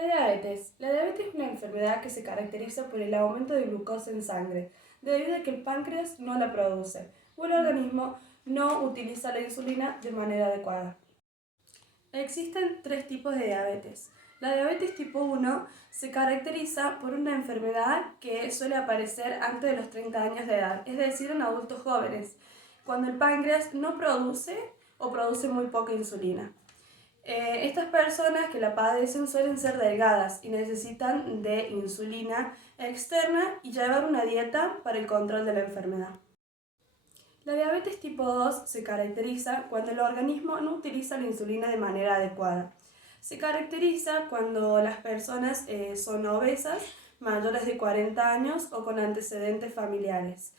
La diabetes. La diabetes es una enfermedad que se caracteriza por el aumento de glucosa en sangre, debido a que el páncreas no la produce o el organismo no utiliza la insulina de manera adecuada. Existen tres tipos de diabetes. La diabetes tipo 1 se caracteriza por una enfermedad que suele aparecer antes de los 30 años de edad, es decir, en adultos jóvenes, cuando el páncreas no produce o produce muy poca insulina. Estas personas que la padecen suelen ser delgadas y necesitan de insulina externa y llevar una dieta para el control de la enfermedad. La diabetes tipo 2 se caracteriza cuando el organismo no utiliza la insulina de manera adecuada. Se caracteriza cuando las personas son obesas, mayores de 40 años o con antecedentes familiares.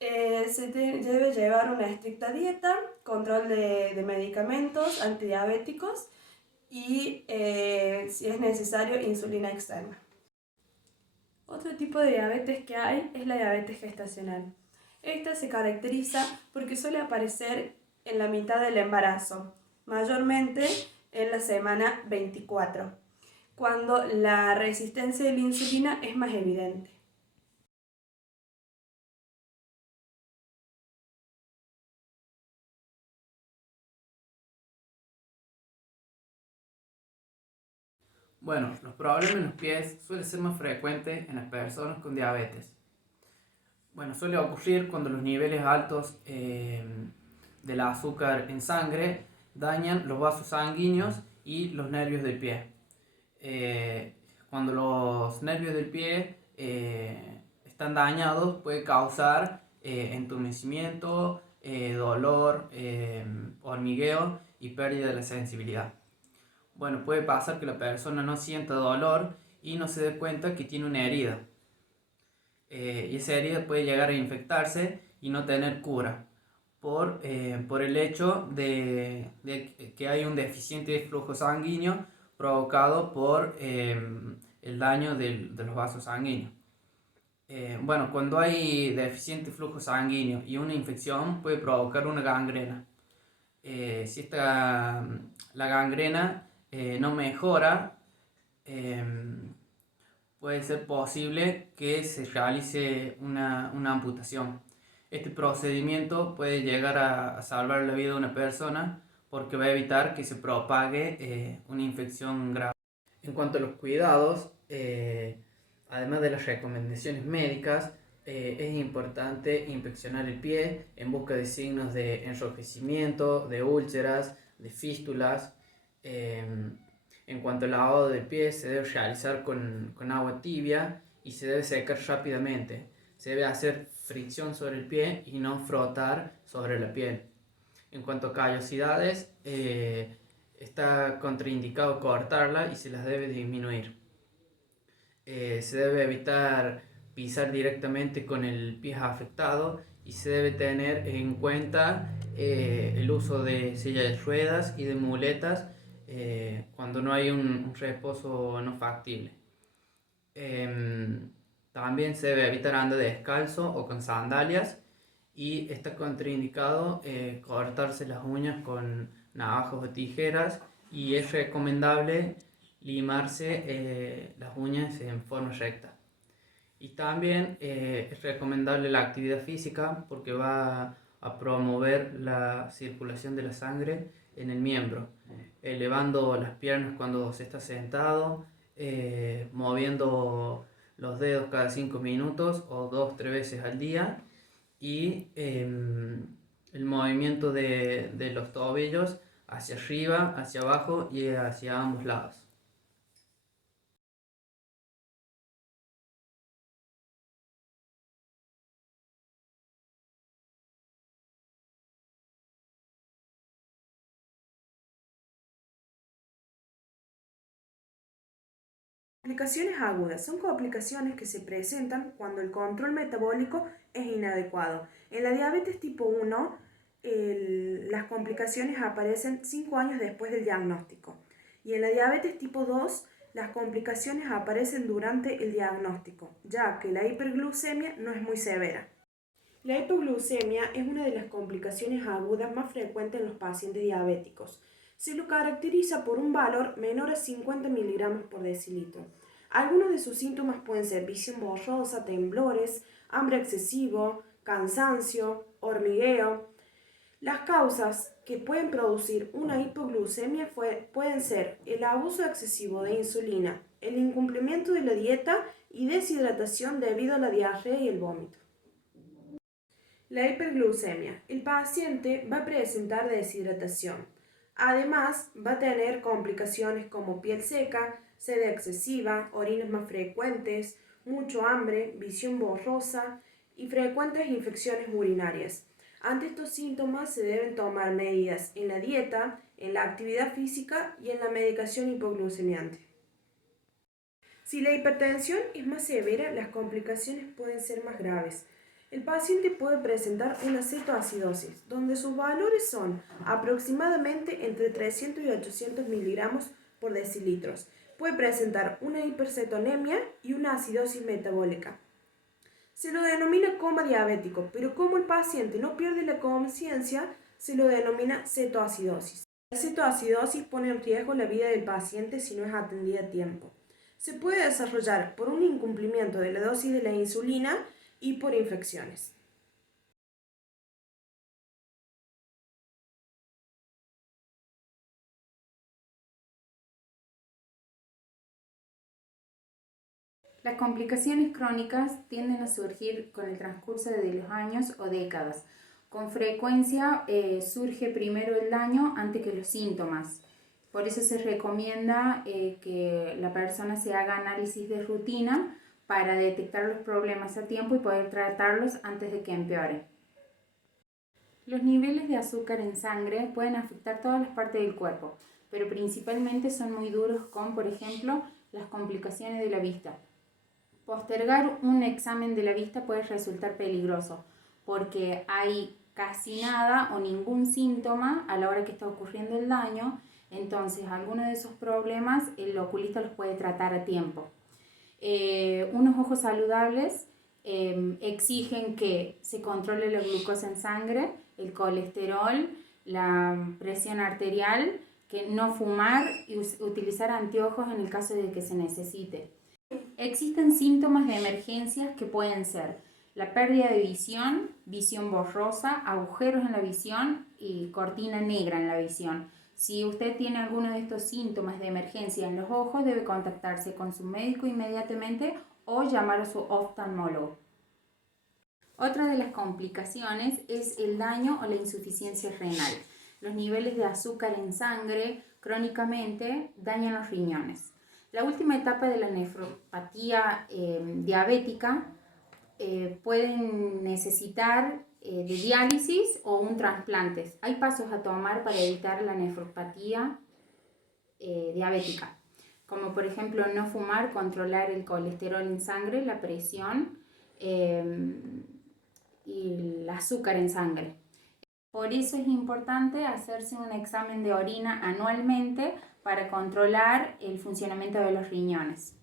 Debe llevar una estricta dieta, control de medicamentos antidiabéticos y, si es necesario, insulina externa. Otro tipo de diabetes que hay es la diabetes gestacional. Esta se caracteriza porque suele aparecer en la mitad del embarazo, mayormente en la semana 24, cuando la resistencia de la insulina es más evidente. Bueno, los problemas en los pies suelen ser más frecuentes en las personas con diabetes. Bueno, suele ocurrir cuando los niveles altos del azúcar en sangre dañan los vasos sanguíneos y los nervios del pie. Eh, Cuando los nervios del pie están dañados, puede causar entumecimiento, dolor, hormigueo y pérdida de la sensibilidad. Bueno, puede pasar que la persona no sienta dolor y no se dé cuenta que tiene una herida. Y esa herida puede llegar a infectarse y no tener cura por el hecho de que hay un deficiente flujo sanguíneo provocado por el daño de los vasos sanguíneos. Bueno, cuando hay deficiente flujo sanguíneo y una infección puede provocar una gangrena. Si la gangrena no mejora, puede ser posible que se realice una amputación. Este procedimiento puede llegar a salvar la vida de una persona porque va a evitar que se propague una infección grave. En cuanto a los cuidados, además de las recomendaciones médicas, es importante inspeccionar el pie en busca de signos de enrojecimiento, de úlceras, de fístulas. En cuanto al lavado del pie, se debe realizar con agua tibia y se debe secar rápidamente. Se debe hacer fricción sobre el pie y no frotar sobre la piel. En cuanto a callosidades, está contraindicado cortarla y se las debe disminuir. Se debe evitar pisar directamente con el pie afectado y se debe tener en cuenta el uso de silla de ruedas y de muletas cuando no hay un reposo no factible. También se debe evitar andar descalzo o con sandalias y está contraindicado cortarse las uñas con navajas o tijeras y es recomendable limarse las uñas en forma recta. Y también es recomendable la actividad física porque va a promover la circulación de la sangre en el miembro, elevando las piernas cuando se está sentado, moviendo los dedos cada 5 minutos o 2-3 veces al día y el movimiento de los tobillos hacia arriba, hacia abajo y hacia ambos lados. Complicaciones agudas son complicaciones que se presentan cuando el control metabólico es inadecuado. En la diabetes tipo 1, las complicaciones aparecen 5 años después del diagnóstico. Y en la diabetes tipo 2, las complicaciones aparecen durante el diagnóstico, ya que la hiperglucemia no es muy severa. La hipoglucemia es una de las complicaciones agudas más frecuentes en los pacientes diabéticos. Se lo caracteriza por un valor menor a 50 miligramos por decilitro. Algunos de sus síntomas pueden ser visión borrosa, temblores, hambre excesivo, cansancio, hormigueo. Las causas que pueden producir una hipoglucemia pueden ser el abuso excesivo de insulina, el incumplimiento de la dieta y deshidratación debido a la diarrea y el vómito. La hiperglucemia. El paciente va a presentar deshidratación. Además, va a tener complicaciones como piel seca, sed excesiva, orinas más frecuentes, mucho hambre, visión borrosa y frecuentes infecciones urinarias. Ante estos síntomas se deben tomar medidas en la dieta, en la actividad física y en la medicación hipoglucemiante. Si la hipertensión es más severa, las complicaciones pueden ser más graves. El paciente puede presentar una cetoacidosis, donde sus valores son aproximadamente entre 300 y 800 miligramos por decilitros. Puede presentar una hipercetonemia y una acidosis metabólica. Se lo denomina coma diabético, pero como el paciente no pierde la conciencia, se lo denomina cetoacidosis. La cetoacidosis pone en riesgo la vida del paciente si no es atendida a tiempo. Se puede desarrollar por un incumplimiento de la dosis de la insulina y por infecciones. Las complicaciones crónicas tienden a surgir con el transcurso de los años o décadas. Con frecuencia surge primero el daño antes que los síntomas. Por eso se recomienda que la persona se haga análisis de rutina para detectar los problemas a tiempo y poder tratarlos antes de que empeoren. Los niveles de azúcar en sangre pueden afectar todas las partes del cuerpo, pero principalmente son muy duros con, por ejemplo, las complicaciones de la vista. Postergar un examen de la vista puede resultar peligroso porque hay casi nada o ningún síntoma a la hora que está ocurriendo el daño, entonces algunos de esos problemas el oculista los puede tratar a tiempo. Unos ojos saludables exigen que se controle la glucosa en sangre, el colesterol, la presión arterial, que no fumar y utilizar anteojos en el caso de que se necesite. Existen síntomas de emergencias que pueden ser la pérdida de visión, visión borrosa, agujeros en la visión y cortina negra en la visión. Si usted tiene alguno de estos síntomas de emergencia en los ojos, debe contactarse con su médico inmediatamente o llamar a su oftalmólogo. Otra de las complicaciones es el daño o la insuficiencia renal. Los niveles de azúcar en sangre crónicamente dañan los riñones. La última etapa de la nefropatía diabética pueden necesitar de diálisis o un trasplante. Hay pasos a tomar para evitar la nefropatía diabética, como por ejemplo no fumar, controlar el colesterol en sangre, la presión y el azúcar en sangre. Por eso es importante hacerse un examen de orina anualmente para controlar el funcionamiento de los riñones.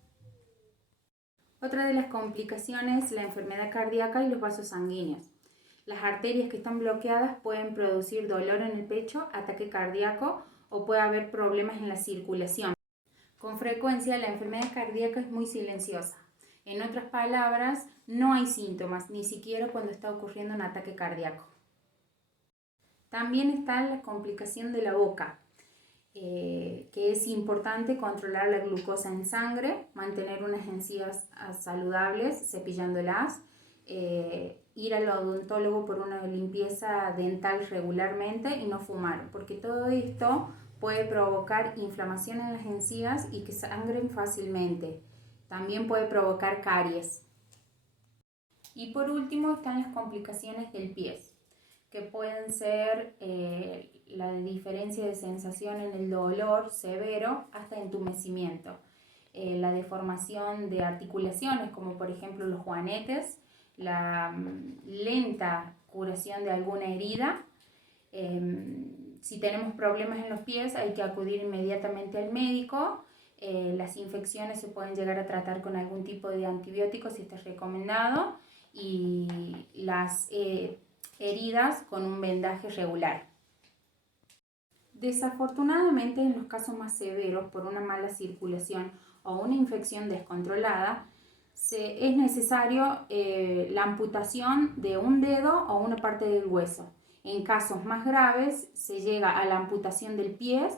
Otra de las complicaciones es la enfermedad cardíaca y los vasos sanguíneos. Las arterias que están bloqueadas pueden producir dolor en el pecho, ataque cardíaco o puede haber problemas en la circulación. Con frecuencia la enfermedad cardíaca es muy silenciosa. En otras palabras, no hay síntomas, ni siquiera cuando está ocurriendo un ataque cardíaco. También está la complicación de la boca, que es importante controlar la glucosa en sangre, mantener unas encías saludables, cepillándolas, ir al odontólogo por una limpieza dental regularmente y no fumar, porque todo esto puede provocar inflamación en las encías y que sangren fácilmente. También puede provocar caries. Y por último están las complicaciones del pie, que pueden ser la diferencia de sensación en el dolor severo hasta entumecimiento, la deformación de articulaciones como por ejemplo los juanetes, la lenta curación de alguna herida. Si tenemos problemas en los pies hay que acudir inmediatamente al médico. Las infecciones se pueden llegar a tratar con algún tipo de antibiótico si está recomendado y las heridas con un vendaje regular. Desafortunadamente, en los casos más severos, por una mala circulación o una infección descontrolada, es necesario la amputación de un dedo o una parte del hueso. En casos más graves, se llega a la amputación del pie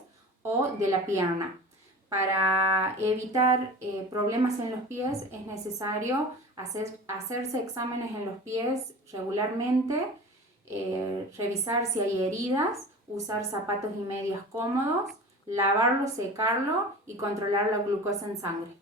o de la pierna. Para evitar problemas en los pies, es necesario hacerse exámenes en los pies regularmente, revisar si hay heridas, usar zapatos y medias cómodos, lavarlo, secarlo y controlar la glucosa en sangre.